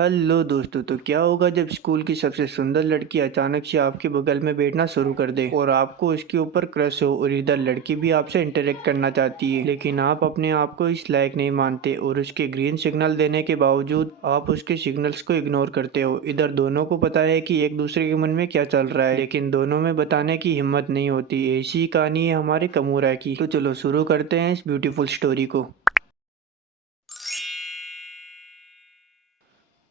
Hello दोस्तों। तो क्या होगा जब स्कूल की सबसे सुंदर लड़की अचानक से आपके बगल में बैठना शुरू कर दे और आपको उसके ऊपर क्रश हो और इधर लड़की भी आपसे इंटरेक्ट करना चाहती है, लेकिन आप अपने आप को इस लायक नहीं मानते और उसके ग्रीन सिग्नल देने के बावजूद आप उसके सिग्नल्स को इग्नोर करते हो। इधर दोनों को पता है कि एक दूसरे के मन में क्या चल रहा है, लेकिन दोनों में बताने की हिम्मत नहीं होती। ऐसी ही कहानी है हमारे कमूरा की। तो चलो शुरू करते हैं इस ब्यूटीफुल स्टोरी को।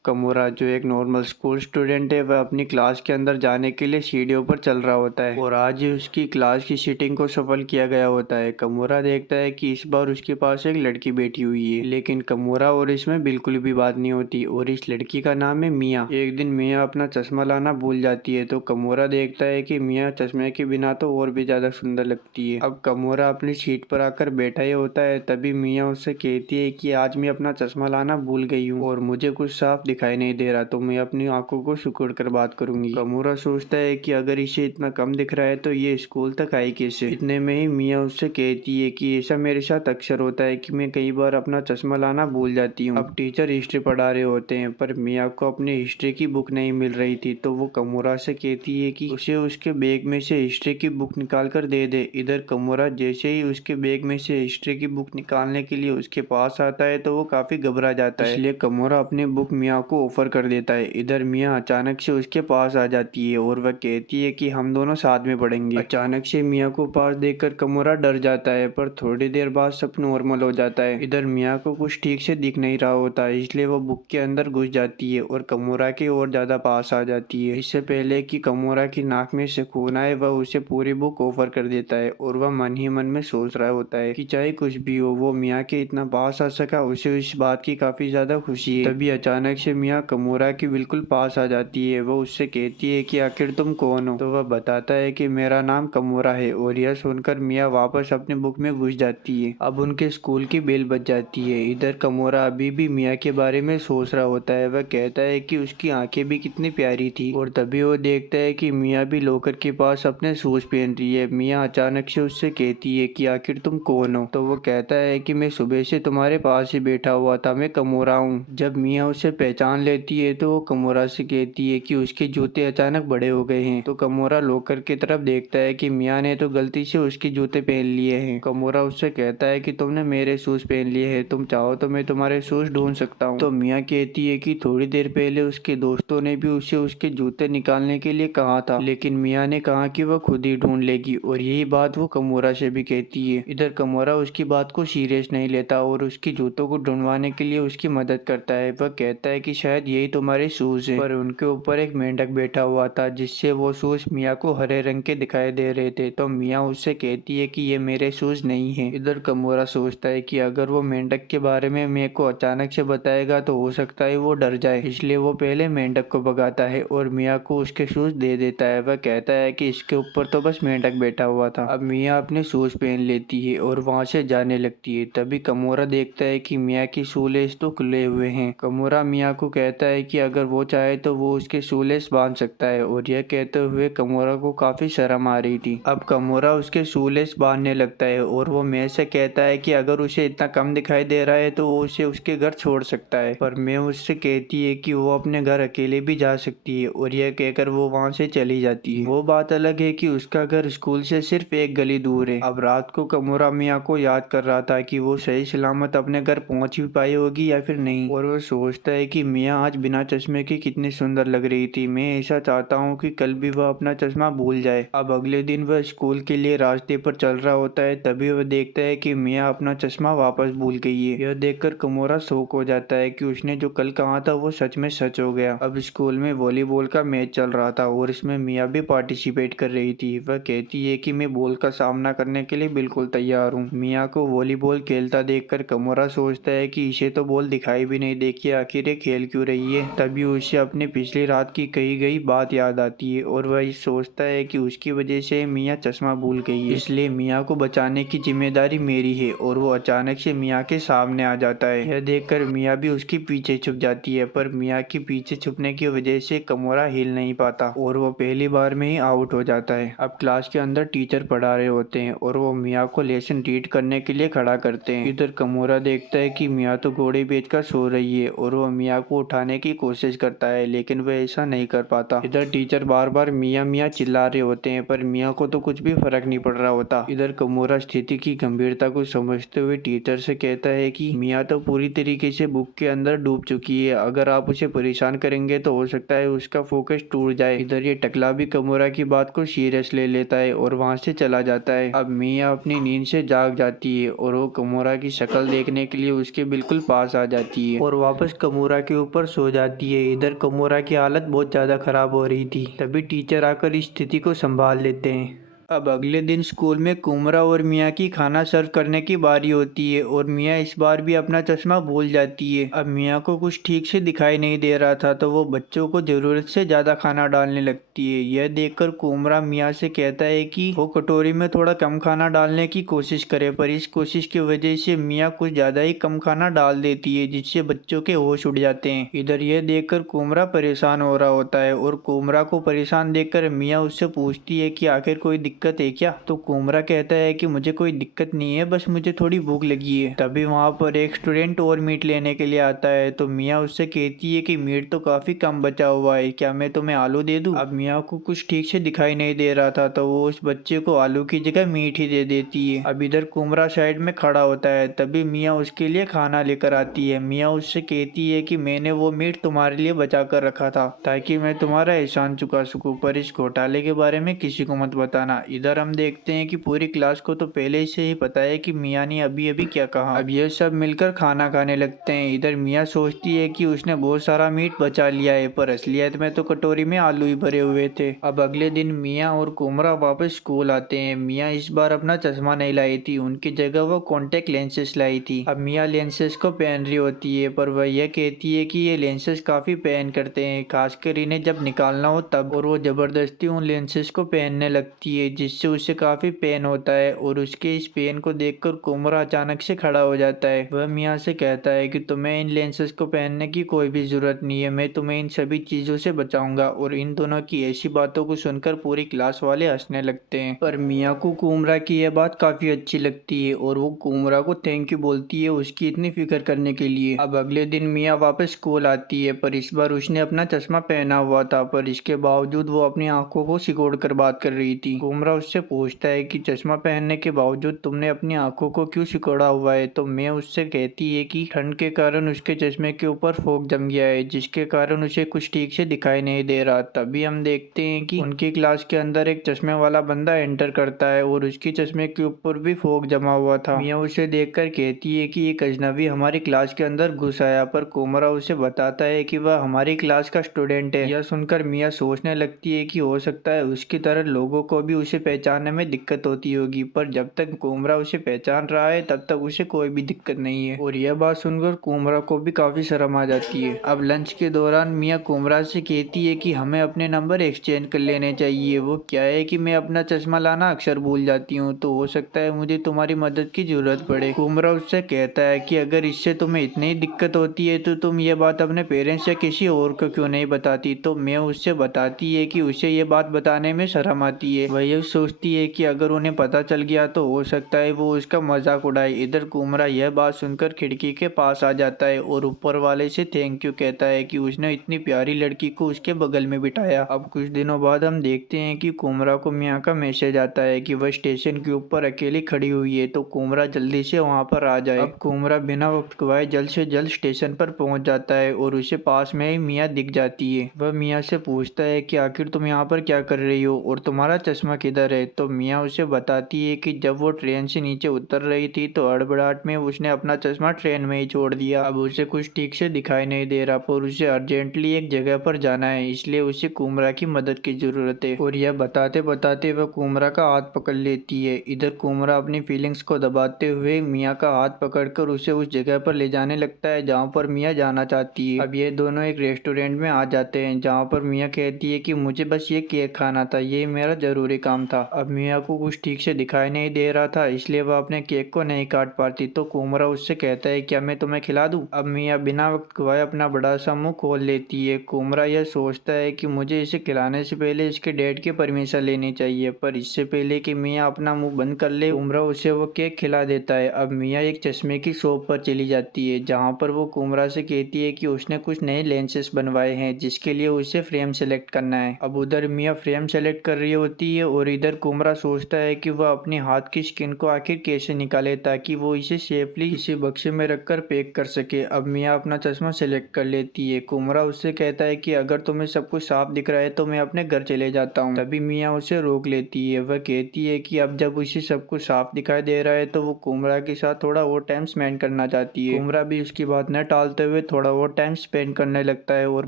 कमोरा, जो एक नॉर्मल स्कूल स्टूडेंट है, वह अपनी क्लास के अंदर जाने के लिए सीढ़ियों पर चल रहा होता है और आज ही उसकी क्लास की सीटिंग को सफल किया गया होता है। कमोरा देखता है कि इस बार उसके पास एक लड़की बैठी हुई है, लेकिन कमोरा और इसमें बिल्कुल भी बात नहीं होती और इस लड़की का नाम है मिया। एक दिन मिया अपना चश्मा लाना भूल जाती है तो कमोरा देखता है कि मिया चश्मे के बिना तो और भी ज्यादा सुंदर लगती है। अब कमोरा अपनी सीट पर आकर बैठा ही होता है, तभी मिया उससे कहती है कि आज मैं अपना चश्मा लाना भूल गई हूँ और मुझे कुछ साफ दिखाई नहीं दे रहा, तो मैं अपनी आंखों को सिकुड़ कर बात करूंगी। कमोरा सोचता है कि अगर इसे इतना कम दिख रहा है तो ये स्कूल तक आई कैसे। इतने में ही मिया उससे कहती है कि ऐसा मेरे साथ अक्सर होता है कि मैं कई बार अपना चश्मा लाना भूल जाती हूँ। अब टीचर हिस्ट्री पढ़ा रहे होते हैं पर मिया को अपनी हिस्ट्री की बुक नहीं मिल रही थी, तो वो कमोरा से कहती है कि उसे उसके बैग में से हिस्ट्री की बुक निकाल कर दे दे। इधर कमोरा जैसे ही उसके बैग में से हिस्ट्री की बुक निकालने के लिए उसके पास आता है तो वो काफी घबरा जाता है, इसलिए कमोरा अपनी बुक मिया को ऑफर कर देता है। इधर मिया अचानक से उसके पास आ जाती है और वह कहती है कि हम दोनों साथ में पढ़ेंगे। अचानक से मिया को पास देखकर कमोरा डर जाता है, पर थोड़ी देर बाद सब नॉर्मल हो जाता है। इधर मिया को कुछ ठीक से दिख नहीं रहा होता है, इसलिए वो बुक के अंदर घुस जाती है और कमोरा के और ज्यादा पास आ जाती है। इससे पहले कि कमोरा की नाक में से खून आए, वह उसे पूरी बुक ऑफर कर देता है और वह मन ही मन में सोच रहा होता है कि चाहे कुछ भी हो, वो मिया के इतना पास आ सका, उसे इस बात की काफी ज्यादा खुशी है। तभी अचानक से मिया कमोरा के बिल्कुल पास आ जाती है। वो उससे कहती है कि आखिर तुम कौन हो, तो वह बताता है कि मेरा नाम कमोरा है और यह सुनकर मिया वापस अपने बुक में घुस जाती है। अब उनके स्कूल की बेल बज जाती है। इधर कमोरा अभी भी मिया के बारे में सोच रहा होता है। वह कहता है कि उसकी आंखें भी कितनी प्यारी थी और तभी वो देखता है कि मिया भी लॉकर के पास अपने शूज पहन रही है। मिया अचानक से उससे कहती है कि आखिर तुम कौन हो, तो वो कहता है कि मैं सुबह से तुम्हारे पास ही बैठा हुआ था, मैं कमोरा हूँ। जब मिया उसे पहचान लेती है तो वो कमोरा से कहती है कि उसके जूते अचानक बड़े हो गए हैं, तो कमोरा लॉकर की तरफ देखता है कि मिया ने तो गलती से उसके जूते पहन लिए हैं। कमोरा उससे कहता है कि तुमने मेरे शूज पहन लिए हैं, तुम चाहो तो मैं तुम्हारे शूज ढूंढ सकता हूँ। तो मिया कहती है कि थोड़ी देर पहले उसके दोस्तों ने भी उसे उसके जूते निकालने के लिए कहा था, लेकिन मिया ने कहा कि वह खुद ही ढूंढ लेगी और यही बात वो कमोरा से भी कहती है। इधर कमोरा उसकी बात को सीरियस नहीं लेता और उसकी जूतों को ढूंढवाने के लिए उसकी मदद करता है। वह कहता है कि शायद यही तुम्हारे शूज हैं, पर उनके ऊपर एक मेंढक बैठा हुआ था जिससे वो शूज मिया को हरे रंग के दिखाई दे रहे थे, तो मिया उससे कहती है कि ये मेरे शूज नहीं है। इधर कमोरा सोचता है कि अगर वो मेंढक के बारे में मेरे को अचानक से बताएगा तो हो सकता है वो डर जाए, इसलिए वो पहले मेंढक को भगाता है और मिया को उसके शूज दे देता है। वह कहता है कि इसके ऊपर तो बस मेंढक बैठा हुआ था। अब मिया अपने शूज पहन लेती है और वहां से जाने लगती है। तभी कमोरा देखता है कि मिया की शूलेस तो खुले हुए हैं। कमोरा मिया को कहता है कि अगर वो चाहे तो वो उसके शूलेस बांध सकता है और यह कहते हुए कमोरा को काफी शर्म आ रही थी। अब कमोरा उसके शूलेस बांधने लगता है और वो मैं से कहता है कि अगर उसे इतना कम दिखाई दे रहा है तो वो उसे उसके घर छोड़ सकता है, पर मैं उससे कहती है कि वो अपने घर अकेले भी जा सकती है और यह कहकर वो वहां से चली जाती है। वो बात अलग है कि उसका घर स्कूल से सिर्फ एक गली दूर है। अब रात को कमोरा मिया को याद कर रहा था कि वो सही सलामत अपने घर पहुंच भी पाई होगी या फिर नहीं, और वो सोचता है कि मिया आज बिना चश्मे के कितनी सुंदर लग रही थी। मैं ऐसा चाहता हूँ कि कल भी वह अपना चश्मा भूल जाए। अब अगले दिन वह स्कूल के लिए रास्ते पर चल रहा होता है, तभी वह देखता है कि मिया अपना चश्मा वापस भूल गई है। यह देखकर कमोरा शौक हो जाता है कि उसने जो कल कहा था वो सच में सच हो गया। अब स्कूल में वॉलीबॉल का मैच चल रहा था और इसमें मिया भी पार्टिसिपेट कर रही थी। वह कहती है कि मैं बॉल का सामना करने के लिए बिल्कुल तैयार हूँ। मिया को वॉलीबॉल खेलता देखकर कमोरा सोचता है कि इसे तो बॉल दिखाई भी नहीं देखी, आखिर ये खेल क्यों रही है। तभी उसे अपने पिछली रात की कही गई बात याद आती है और वह सोचता है कि उसकी वजह से मिया चश्मा भूल गई है, इसलिए मिया को बचाने की जिम्मेदारी मेरी है। और वो अचानक से मिया के सामने आ जाता है। यह देखकर मिया भी उसके पीछे छुप जाती है, पर मिया के पीछे छुपने की वजह से कमोरा हिल नहीं पाता और वो पहली बार में ही आउट हो जाता है। अब क्लास के अंदर टीचर पढ़ा रहे होते हैं और वो मिया को लेसन रीड करने के लिए खड़ा करते हैं। इधर कमोरा देखता है कि मिया तो घोड़े बेचकर सो रही है और वो मिया मियाँ को उठाने की कोशिश करता है, लेकिन वह ऐसा नहीं कर पाता। इधर टीचर बार बार मियाँ मियाँ चिल्ला रहे होते हैं, पर मियाँ को तो कुछ भी फर्क नहीं पड़ रहा होता। इधर कमोरा स्थिति की गंभीरता को समझते हुए टीचर से कहता है कि मियाँ तो पूरी तरीके से बुक के अंदर डूब चुकी है, अगर आप उसे परेशान करेंगे तो हो सकता है उसका फोकस टूट जाए। इधर ये टकला भी कमोरा की बात को सीरियस ले लेता है और वहाँ से चला जाता है। अब मियाँ अपनी नींद से जाग जाती है और वो कमोरा की शक्ल देखने के लिए उसके बिल्कुल पास आ जाती है और वापस कमोरा के ऊपर सो जाती है। इधर कमोरा की हालत बहुत ज्यादा खराब हो रही थी, तभी टीचर आकर इस स्थिति को संभाल लेते हैं। अब अगले दिन स्कूल में कुमरा और मियाँ की खाना सर्व करने की बारी होती है और मियाँ इस बार भी अपना चश्मा भूल जाती है। अब मियाँ को कुछ ठीक से दिखाई नहीं दे रहा था, तो वो बच्चों को जरूरत से ज्यादा खाना डालने लगती है। यह देखकर कुमरा मियाँ से कहता है कि वो कटोरी में थोड़ा कम खाना डालने की कोशिश करे, पर इस कोशिश की वजह से मियाँ कुछ ज्यादा ही कम खाना डाल देती है, जिससे बच्चों के होश उड़ जाते हैं। इधर यह देखकर कुमरा परेशान हो रहा होता है और कुमरा को परेशान देखकर मियाँ उससे पूछती है कि आखिर कोई दिक्कत है क्या। तो कुमरा कहता है कि मुझे कोई दिक्कत नहीं है, बस मुझे थोड़ी भूख लगी है। तभी वहाँ पर एक स्टूडेंट और मीट लेने के लिए आता है, तो मियाँ उससे कहती है कि मीट तो काफी कम बचा हुआ है, क्या मैं तुम्हें आलू दे दूँ। अब मियाँ को कुछ ठीक से दिखाई नहीं दे रहा था, तो वो उस बच्चे को आलू की जगह मीट ही दे देती है। अब इधर कुमरा साइड में खड़ा होता है, तभी मियाँ उसके लिए खाना लेकर आती है। मियाँ उससे कहती है कि मैंने वो मीट तुम्हारे लिए बचा कर रखा था ताकि मैं तुम्हारा एहसान चुका सकूं, पर इस घोटाले के बारे में किसी को मत बताना। इधर हम देखते हैं कि पूरी क्लास को तो पहले से ही पता है कि मियाँ ने अभी अभी क्या कहा। अब ये सब मिलकर खाना खाने लगते हैं। इधर मियाँ सोचती है कि उसने बहुत सारा मीट बचा लिया है, पर असलियत में तो कटोरी में आलू ही भरे हुए थे। अब अगले दिन मियाँ और कुमरा वापस स्कूल आते हैं। मियाँ इस बार अपना चश्मा नहीं लाई थी, उनकी जगह वो कॉन्टेक्ट लेंसेज लाई थी। अब मियाँ लेंसेज को पहन रही होती है, पर वह यह कहती है कि ये लेंसेज काफी पेन करते हैं, खासकर इन्हें जब निकालना हो तब, और वो जबरदस्ती उन लेंसेज को पहनने लगती है, जिससे उसे काफी पेन होता है। और उसके इस पेन को देखकर कुमरा अचानक से खड़ा हो जाता है। वह मियाँ से कहता है कि तुम्हें इन लेंसेज को पहनने की कोई भी जरूरत नहीं है, मैं तुम्हें इन सभी चीजों से बचाऊंगा। और इन दोनों की ऐसी बातों को सुनकर पूरी क्लास वाले हंसने लगते हैं। पर मियाँ को कुमरा की यह बात काफी अच्छी लगती है और वो कुमरा को थैंक यू बोलती है उसकी इतनी फिक्र करने के लिए। अब अगले दिन मियाँ वापस स्कूल आती है, पर इस बार उसने अपना चश्मा पहना हुआ था, पर इसके बावजूद वो अपनी आंखों को सिकोड़ कर बात कर रही थी। कुमरा उससे पूछता है कि चश्मा पहनने के बावजूद तुमने अपनी आंखों को क्यों सिकोड़ा हुआ है। तो मैं उससे कहती है कि ठंड के कारण उसके चश्मे के ऊपर फोग जम गया है, जिसके कारण उसे कुछ ठीक से दिखाई नहीं दे रहा। तभी हम देखते हैं कि उनकी क्लास के अंदर एक चश्मे वाला बंदा एंटर करता है और उसके चश्मे के ऊपर भी फोग जमा हुआ था। मियाँ उसे देखकर कहती है कि एक अजनबी हमारी क्लास के अंदर घुस आया, पर कुमरा उसे बताता है कि वह हमारी क्लास का स्टूडेंट है। यह सुनकर मियाँ सोचने लगती है कि हो सकता है उसकी तरह लोगों को भी उसे पहचानने में दिक्कत होती होगी, पर जब तक कुमरा उसे पहचान रहा है तब तक उसे कोई भी दिक्कत नहीं है। और यह बात सुनकर कुमरा को भी काफी शर्म आ जाती है। अब लंच के दौरान मियाँ कुमरा से कहती है कि हमें अपने नंबर एक्सचेंज कर लेने चाहिए। वो क्या है कि मैं अपना चश्मा लाना अक्सर भूल जाती हूँ, तो हो सकता है मुझे तुम्हारी मदद की जरूरत पड़े। कुमरा उससे कहता है कि अगर इससे तुम्हें इतनी दिक्कत होती है तो तुम ये बात अपने पेरेंट्स या किसी और को क्यों नहीं बताती। तो मैं उससे बताती है कि उसे ये बात बताने में शर्म आती है। वह यह सोचती है कि अगर उन्हें पता चल गया तो हो सकता है वो उसका मजाक उड़ाए। इधर कुमरा यह बात सुनकर खिड़की के पास आ जाता है और ऊपर वाले से थैंक यू कहता है कि उसने इतनी प्यारी लड़की को उसके बगल में बिठाया। अब कुछ दिनों बाद हम देखते हैं कि कुमरा को मियाँ का मैसेज आता है कि वह स्टेशन के ऊपर अकेली खड़ी हुई है, तो कुमरा जल्दी से वहाँ पर आ जाए। अब कुमरा बिना वक्त गवाए जल्द से जल्द स्टेशन पर पहुँच जाता है और उसे पास में ही मियाँ दिख जाती है। वह मियाँ से पूछता है कि आखिर तुम यहाँ पर क्या कर रही हो और तुम्हारा चश्मा किधर है। तो मियाँ उसे बताती है कि जब वो ट्रेन से नीचे उतर रही थी तो हड़बड़ाहट में उसने अपना चश्मा ट्रेन में ही छोड़ दिया। अब उसे कुछ ठीक से दिखाई नहीं दे रहा, पर उसे अर्जेंटली एक जगह पर जाना है, इसलिए उसे कुमरा की मदद की जरूरत है। और यह बताते बताते वह कुमरा का हाथ पकड़ लेती है। इधर कुमरा अपनी फीलिंग्स को दबाते हुए मियाँ का हाथ पकड़कर उसे उस जगह पर ले जाने लगता है जहाँ पर मियाँ जाना चाहती है। अब ये दोनों एक रेस्टोरेंट में आ जाते हैं जहाँ पर मियाँ कहती है कि मुझे बस ये केक खाना था, ये मेरा जरूरी काम काम था। अब मिया को कुछ ठीक से दिखाई नहीं दे रहा था, इसलिए वह अपने केक को नहीं काट पाती। तो कुमरा उससे कहता है क्या मैं तुम्हें खिला दूं? अब मिया बिना वक्त गवाए अपना बड़ा सा मुंह खोल लेती है। कुमरा यह सोचता है कि मुझे इसे खिलाने से पहले इसके डैड की परमिशन लेनी चाहिए, पर इससे पहले कि मिया अपना मुंह बंद कर ले, कुमरा उसे वो केक खिला देता है। अब मिया एक चश्मे की शॉप पर चली जाती है, जहाँ पर वो कुमरा से कहती है कि उसने कुछ नए लेंसेस बनवाए हैं, जिसके लिए उसे फ्रेम सेलेक्ट करना है। अब उधर मिया फ्रेम सेलेक्ट कर रही होती है और इधर कुमरा सोचता है कि वह अपने हाथ की स्किन को आखिर कैसे निकाले ताकि वो इसे सेफली किसी बक्से में रखकर पैक कर सके। अब मिया अपना चश्मा सेलेक्ट कर लेती है। कुमरा उससे कहता है कि अगर तुम्हें सब कुछ साफ दिख रहा है तो मैं अपने घर चले जाता हूँ। तभी मिया उसे रोक लेती है। वह कहती है कि अब जब उसे सब कुछ साफ दिखाई दे रहा है तो वो कुमरा के साथ थोड़ा और टाइम स्पेंड करना चाहती है। कुमरा भी उसकी बात न टालते हुए थोड़ा और टाइम स्पेंड करने लगता है और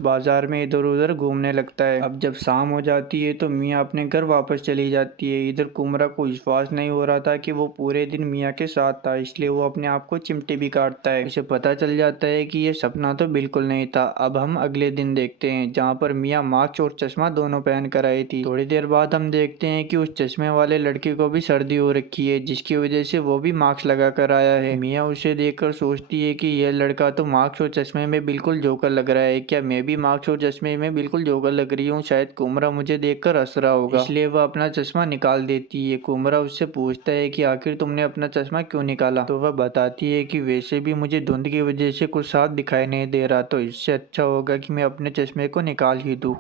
बाजार में इधर उधर घूमने लगता है। अब जब शाम हो जाती है तो मिया अपने घर वापस चली जाती है। इधर कुमरा को विश्वास नहीं हो रहा था कि वो पूरे दिन मिया के साथ था, इसलिए वो अपने आप को चिमटे भी काटता है। उसे पता चल जाता है कि ये सपना तो बिल्कुल नहीं था। अब हम अगले दिन देखते हैं, जहाँ पर मिया मास्क और चश्मा दोनों पहन कर आई थी। थोड़ी देर बाद हम देखते हैं कि उस चश्मे वाले लड़के को भी सर्दी हो रखी है, जिसकी वजह से वो भी मास्क लगा कर आया है। मिया उसे देखकर सोचती है कि यह लड़का तो मास्क और चश्मे में बिल्कुल जोकर लग रहा है। क्या मैं भी मास्क और चश्मे में बिल्कुल जोकर लग रही हूँ? शायद कुमरा मुझे देखकर हंस रहा होगा, इसलिए वह अपना चश्मा निकाल देती है। कुमरा उससे पूछता है कि आखिर तुमने अपना चश्मा क्यों निकाला? तो वह बताती है कि वैसे भी मुझे धुंध की वजह से कुछ साफ दिखाई नहीं दे रहा, तो इससे अच्छा होगा कि मैं अपने चश्मे को निकाल ही दूँ।